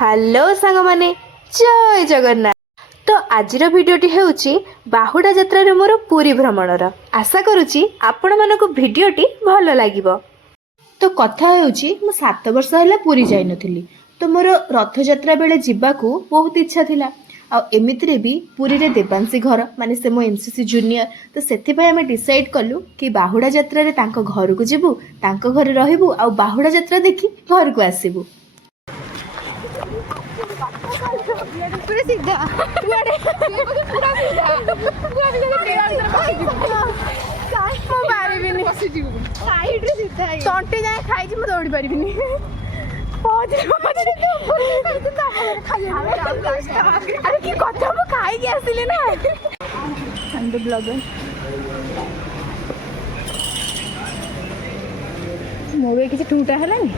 Hello सांग माने जय जगन्नाथ। तो आजिर भिडियोटी हेउची बाहुडा यात्रा रे मोर पुरी भ्रमणर। आशा करुची आपण मानको भिडियोटी भलो लागिबो। तो कथा हेउची मु 7 वर्ष होला पुरी जाई नथिली। तो मोर रथ यात्रा बेले जिबाकू बहुत इच्छा थिला। आ एमितिरे भी पुरी रे देवांशी घर माने से मो एमसीसी जूनियर। तो सेति भाई हमें डिसाइड कलु कि बाहुडा यात्रा रे तांको घर को जिबु, तांको घरे रहिबु आ बाहुडा यात्रा देखि घर को आसीबु। पूरा सीधा पूरा सीधा ମୁଁ ପାରିବିନି ସାଇଡରେ ସିଧା ତଣ୍ଟି ଯାଏ ଖାଇଛି ମୁଁ ଦୌଡ଼ି ପାରିବିନି ଆରେ କି କଥା ମୁଁ ଖାଇକି ଆସିଲି ନା ବ୍ଲଗର ମୋ ବି କିଛି ଠୁଟା ହେଲାନି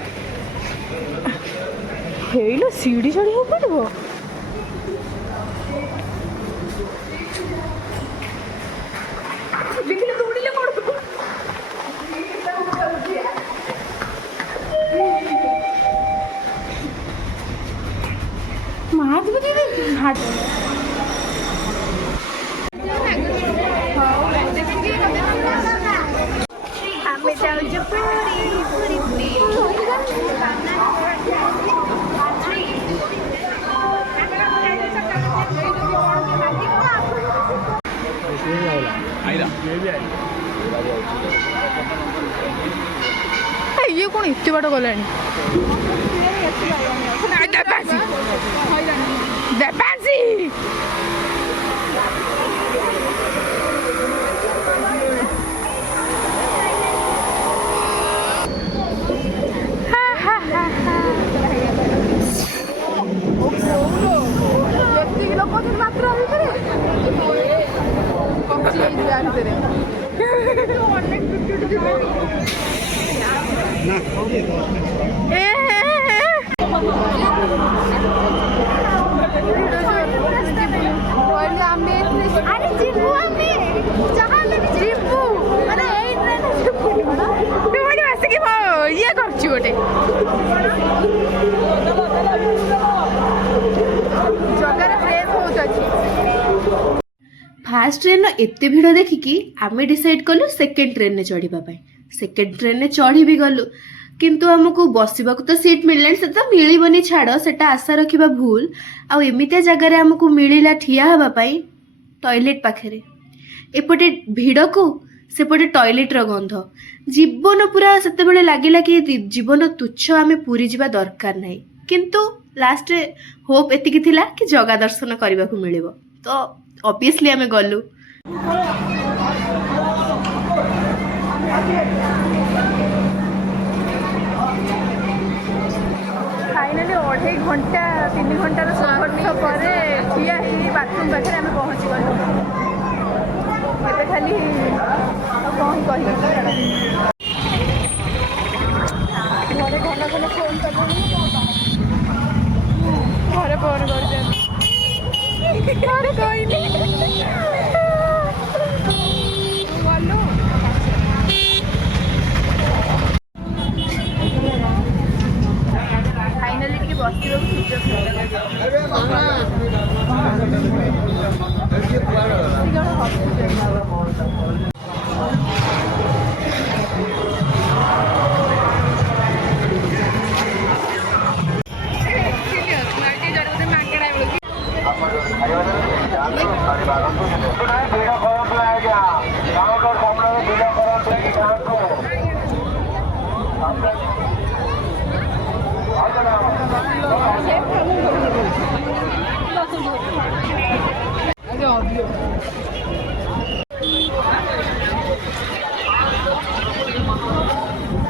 ହେଇଲୋ ସିଡ଼ି ଚଢ଼ିବାକୁ ପଡ଼ିବ ଆମେ ଯାଉଛୁ ପୁରୀ ପୁରୀ ପୁରୀ ये कौन इतने बाट गलानी देवांशी फास्ट ट्रेन एते भिड़ देखिकी आमे डिसाइड कलु सेकेंड ट्रेन ने चढ़ीबा पई। सेकेंड ट्रेन ने चढ़ी भी गलु किंतु हमको बसिबाकू तो सीट मिललानी से तो मिलिबनी छाड़ सेटा आशा रखिबा भूल। आ एमितिया जगह हमको मिलिला ठिया हबा पई टॉयलेट पाखरे एपटे भिड़ को सेपटे टॉयलेट रो गंध जीवन पूरा सेते बेले लागिला कि जीवन तुच्छ आमे पूरी जिबा दरकार नाही। किंतु लास्ट रे होप एतिकी थिला कि जगा दर्शन करबा को मिलिबो तो ऑब्वियसली आमे गलु। फाइनाली 2.5 घंटा 3 घंटार सफर पर ठिया ही बाथरूम पाखे आम पहुँची गलु। एबे खाली कौन कही घरे घन घन फोन कर घरे फोन कर फाइनाली टिके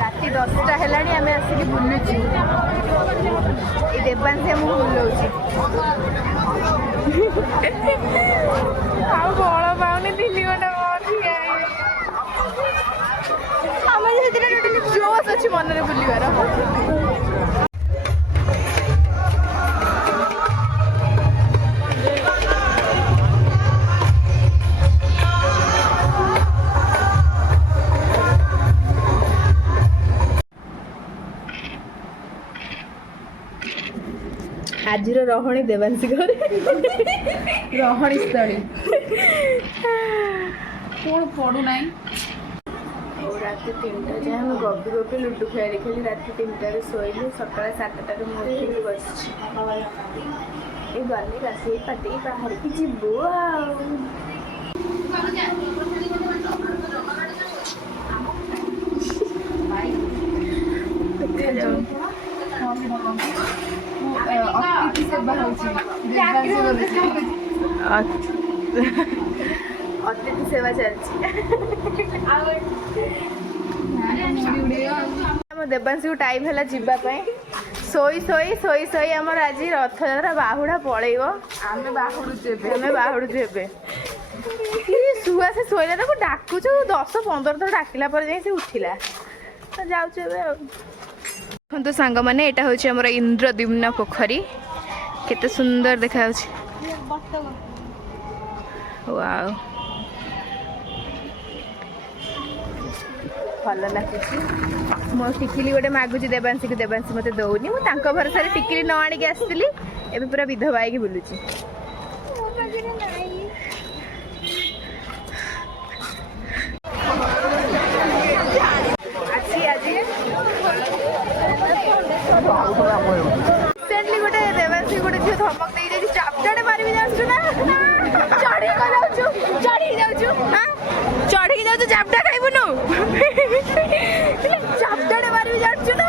राति 10टा हेलानी आम आसिक बुलुची देवांशी आमको बुलाऊँ बल पाऊनी 3 घंटा जोश अच्छी मन में बुलवार ଆଜିର ରହଣି ଦେବାଂଶୀ ଘରେ ରହଣି ସ୍ଥଳୀ କଣ ପଡୁନାହିଁ। ଆଉ ରାତି 3ଟା ଯାଏ ଆମେ ଗପି ଗପି ଲୁଡୁ ଖେଳି ଖେଳି ରାତି 3ଟାରେ ଶୋଇଲୁ। ସକାଳ 7ଟାରେ ମୁଁ ଉଠିକି ବସିଛି। ଏ ଗଲେ ଗାଧେଇ ପାଧେଇ ବାହାରିକି ଯିବୁ ଆଉ। ଅତିଥି ସେବା ହଉଛି ଅତିଥି ସେବା ଚାଲିଛି। ଆମ ଦେବାଂଶୀକୁ ଟାଇମ୍ ହେଲା ଯିବା ପାଇଁ। ଶୋଇ ଶୋଇ ଶୋଇ ଶୋଇ ଆମର ଆଜି ରଥଯାତ୍ରା ବାହୁଡ଼ା ପଳେଇବ। ଆମେ ବାହୁଡୁଛୁ ଏବେ ଶୁଆ ସେ ଶୋଇଲା ତାକୁ ଡାକୁଛୁ 10-15 ଥର ଡାକିଲା ପରେ ଯାଇ ସେ ଉଠିଲା। ଯାଉଛୁ ଏବେ ଆଉ। ଦେଖନ୍ତୁ ସାଙ୍ଗମାନେ, ଏଇଟା ହେଉଛି ଆମର ଇନ୍ଦ୍ରଦ୍ୟୁମ୍ନ ପୋଖରୀ। କେତେ ସୁନ୍ଦର ଦେଖାଯାଉଛି। ୱାଓ, ଭଲ ଲାଗୁଛି। ମୁଁ ଟିକିଲି ଗୋଟେ ମାଗୁଛି ଦେବାଂଶୀକୁ, ଦେବାଂଶୀ ମୋତେ ଦଉନି। ମୁଁ ତାଙ୍କ ଭରସାରେ ଟିକିଲି ନ ଆଣିକି ଆସିଥିଲି, ଏବେ ପୁରା ବିଧବା ହେଇକି ବୁଲୁଛି। ରିସେଣ୍ଟଲି ଗୋଟେ ଦେବାଂଶୀ ଗୋଟେ ଝିଅ ଧମକ ଦେଇଯାଇଛି, ଚାପଟାଟେ ମାରିବି ଯାଉଛୁ ନା, ଚଢ଼ିକି ଯାଉଛୁ ଚଢ଼ିକି ଯାଉଛୁ ଚାପଟା ଖାଇବୁନୁ, ଚାପଟାଟେ ମାରିବି ଯାଉଛୁ ନା।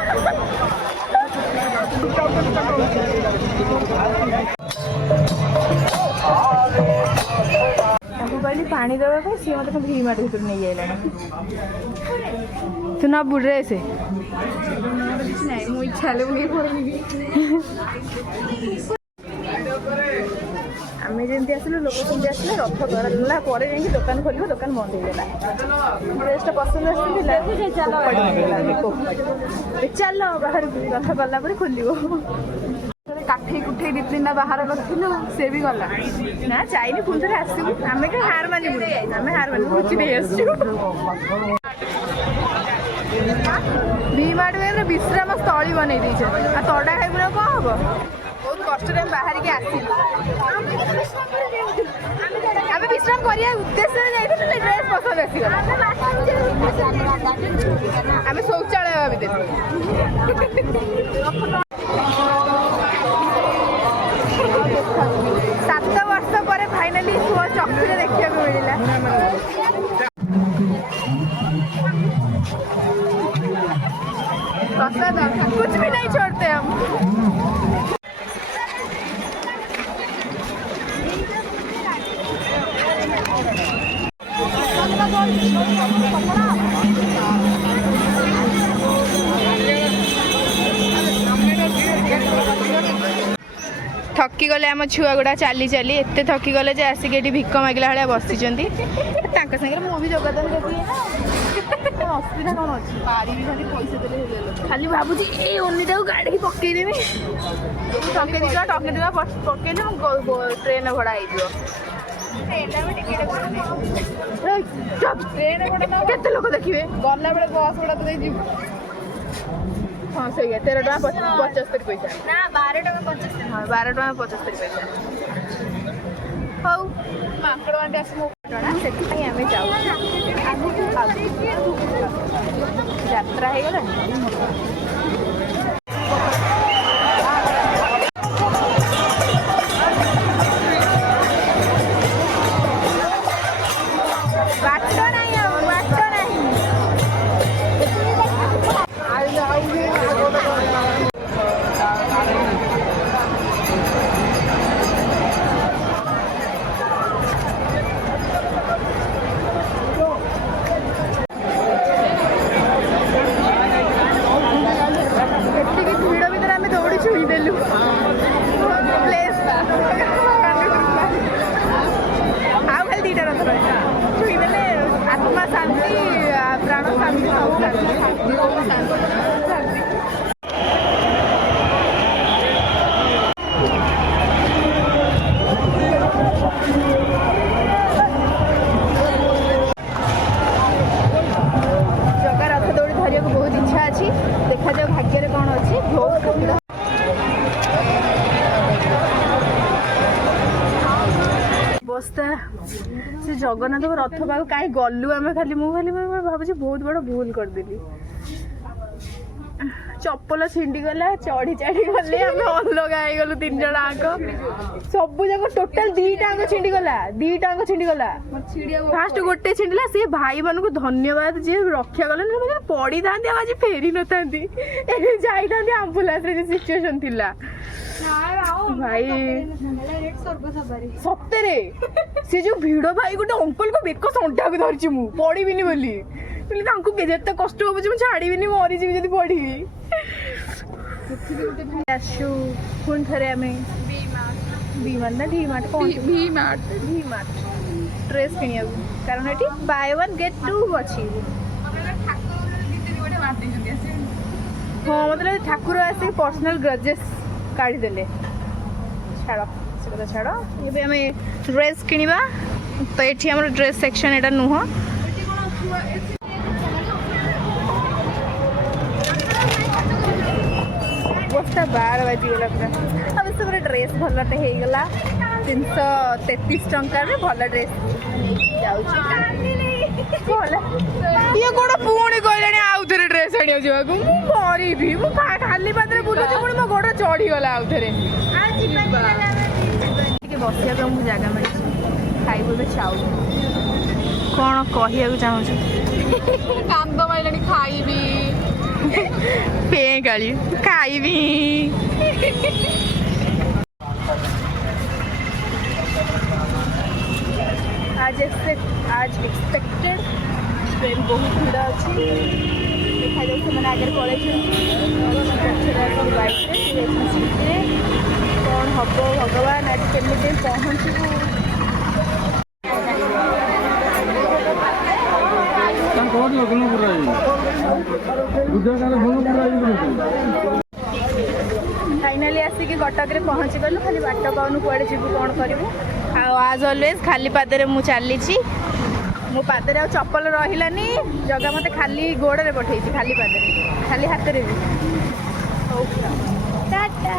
ତାକୁ କହିଲି ପାଣି ଦେବା ପାଇଁ, ସିଏ ମୋତେ ଭି ମାଟି ଭିତରୁ ନେଇ ଯାଇଲାଣି। ତୁ ନବୁ ଡ୍ରେସ୍? କିଛି ନାହିଁ, ମୁଁ ଇଚ୍ଛା ହେଲେ ମୁଁ ପଳେଇବି। ଆମେ ଯେମିତି ଆସିଲୁ ଲୋକ ସେମିତି ଆସିଲେ। ରଥ ଗଲା ପରେ ଯାଇକି ଦୋକାନ ଖୋଲିବ, ଦୋକାନ ବନ୍ଦ ହେଇଗଲା। ଡ୍ରେସ୍ଟା ପସନ୍ଦ ଆସିଥିଲା, ଚାଲ ବାହାରକୁ। ରଥ ଗଲା ପରେ ଖୋଲିବ। କାଠେଇ କୁଠେଇ 2-3ଟା ବାହାର କରିଥିଲୁ, ସେ ବି ଗଲା। ନା ଯାଇନି, ପୁଣି ଥରେ ଆସିବୁ। ଆମେ କାହିଁ ହାର ମାନିବୁନି, ଆମେ ହାର ମାନିବୁ, ଲୁଚି ଦେଇ ଆସିଛୁ। ଭି-ମାର୍ଟ ବିଶ୍ରାମ ସ୍ଥଳୀ ବନେଇ ଦେଇଛନ୍ତି। ଆଉ ତଡ଼ା ଖାଇବୁ ନା କ'ଣ ହବ? ବହୁତ କଷ୍ଟରେ ଆମେ ବାହାରିକି ଆସିଲୁ। ଆମେ ବିଶ୍ରାମ କରିବା ଉଦ୍ଦେଶ୍ୟରେ ଯାଇଥିଲୁ, ଡ୍ରେସ୍ ପସନ୍ଦ ଆସିଗଲା। ଆମେ ଶୌଚାଳୟ ଭାବିଦେଲୁ। 7 ବର୍ଷ ପରେ ଫାଇନାଲି ପୁଅ ଚକ୍ଷୁରେ ଦେଖିବାକୁ ମିଳିଲା। प्रसाद कुछ भी नहीं छोड़ते हम। थकी गले आम छुआ गुड़ा चली चली एत थकी गले जे आसिक ये भिक मागिला भाया बसी सागे मु भी योगदान देती असुविधा कौन अच्छी पारि खाली पैसा देले खाली भावुची ए ओनिटा को गाड़ी पकईदेवी टकेदीटा पकईले ट्रेन भड़ा हो केते लोक देखिए गला बेले बस गुड़ा तो जीव। हाँ सही 13 टका 75 पैसा ना 12 टका 75। हाँ 12 टका 75 पैसा हौ माकड़ बांटे आस से आम जाऊ यात्रा हो गला आत्मा शांति प्राण शांति जगह रथ दौड़ी धरिया को बहुत इच्छा अच्छी देखा जाओ भाग्य कौन अच्छी बहुत ଅବସ୍ଥା। ସେ ଜଗନ୍ନାଥଙ୍କ ରଥ ପାଖକୁ କାହିଁ ଗଲୁ ଆମେ, ଖାଲି ମୁଁ ଭାବୁଛି ବହୁତ ବଡ଼ ଭୁଲ କରିଦେଲି। ଚପଲ ଛିଣ୍ଡିଗଲା, ଚଢି ଗଲେ, ଆମେ ଅଲଗା ହେଇଗଲୁ 3 ଜଣ ଆଙ୍କ। ସବୁ ଯାକ ଟୋଟାଲ 2ଟା ଆଙ୍କ ଛିଣ୍ଡିଗଲା। ଫାଷ୍ଟ ଗୋଟେ ଛିଣ୍ଡିଲା, ସେ ଭାଇ ମାନଙ୍କୁ ଧନ୍ୟବାଦ ଯିଏ ରକ୍ଷା କଲେ, ପଡିଥାନ୍ତି ଆଉ ଆଜି ଫେରି ନଥାନ୍ତି, ଯାଇଥାନ୍ତି ଆମ୍ବୁଲାନ୍ସରେ ଯେ ସିଚୁଏସନ ଥିଲା। ଭାଇ ସତରେ ସେ ଯୋଉ ଭିଡ, ଭାଇ ଗୋଟେ ଅଙ୍କଲଙ୍କ ବେକ ସଣ୍ଢାକୁ ଧରିଛି ମୁଁ ପଡିବିନି ବୋଲି, ତାଙ୍କୁ ଯେତେ କଷ୍ଟ ହବ ମୁଁ ଛାଡିବିନି, ମରିଯିବି ଯଦି ପଡିବି। ଆସୁ ପୁଣି ଥରେ ଆମେ V-Mart ନା D-Mart, V-Mart ଡ୍ରେସ୍ କିଣିବାକୁ, କାରଣ ଏଠି ବାୟ 1 ଗେଟ୍ 2 ଅଛି। ହଁ ମତେ ଲାଗେ ଠାକୁର ଆସିକି ପର୍ସନାଲ ଗ୍ରଜେସ୍ କାଢିଦେଲେ। ଛାଡ଼ ସେ କଥା ଛାଡ଼, ଏବେ ଆମେ ଡ୍ରେସ୍ କିଣିବା। ତ ଏଠି ଆମର ଡ୍ରେସ୍ ସେକ୍ସନ୍ ଏଟା ନୁହଁ। ଅବସ୍ଥା 12 ବାଜିଗଲା ପୁରା। ଆଉ ସେ ପୁରା ଡ୍ରେସ୍ ଭଲଟେ ହେଇଗଲା, 333 ଟଙ୍କାରେ ଭଲ ଡ୍ରେସ୍ ଯାଉଛି। ଇଏ କ'ଣ ପୁଣି କହିଲାଣି ଆଉ ଥରେ ଡ୍ରେସ୍ ଆଣିବାକୁ ଯିବାକୁ, ମୁଁ ମରିବି। ମୁଁ ଖାଲି ପାଦରେ ବୁଲୁଛି, ପୁଣି ମୋ ଗୋଡ଼ ଚଢ଼ିଗଲା ଆଉ ଥରେ। ଟିକେ ବସିବା ପାଇଁ ମୁଁ ଜାଗା ମିଳିଛି, ଖାଇବୁ ଏବେ ଚାଉଳ। କ'ଣ କହିବାକୁ ଚାହୁଁଛୁ? କାନ୍ଦ ମାଇଲାଣି, ଖାଇବି ପେଁକାଳି ଖାଇବି। आज एक्सपेक्टेड ट्रेन बहुत भिड़ अच्छी, देखा जाए से आगे पड़े बाइक कौन हम भगवान आज केमी पहुँचू। फाइनाली आसिक कटक रे पहुँची गलु, खाली बाट पाऊनु कुआडे जीवु कौन करूँ। आज अलवेज खाली पादरे मु चली, मो पादरे आ चप्पल रहिलानी, जगह मते खाली गोड़े पठेई, खाली पादरे, खाली हाथ रे भी। टाटा।